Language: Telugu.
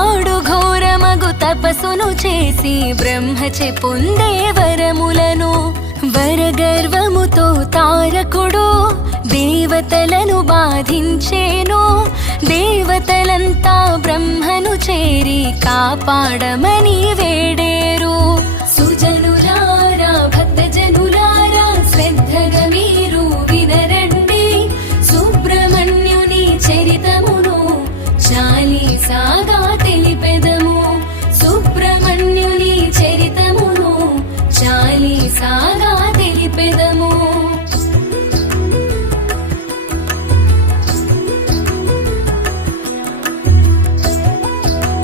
నాడు ఘోరమగు తపస్సును చేసి బ్రహ్మచే పొందే వరములను వరగర్వముతో తారకుడు దేవతలను బాధించేను. దేవతలంతా బ్రహ్మను చేరి కాపాడమని వేడే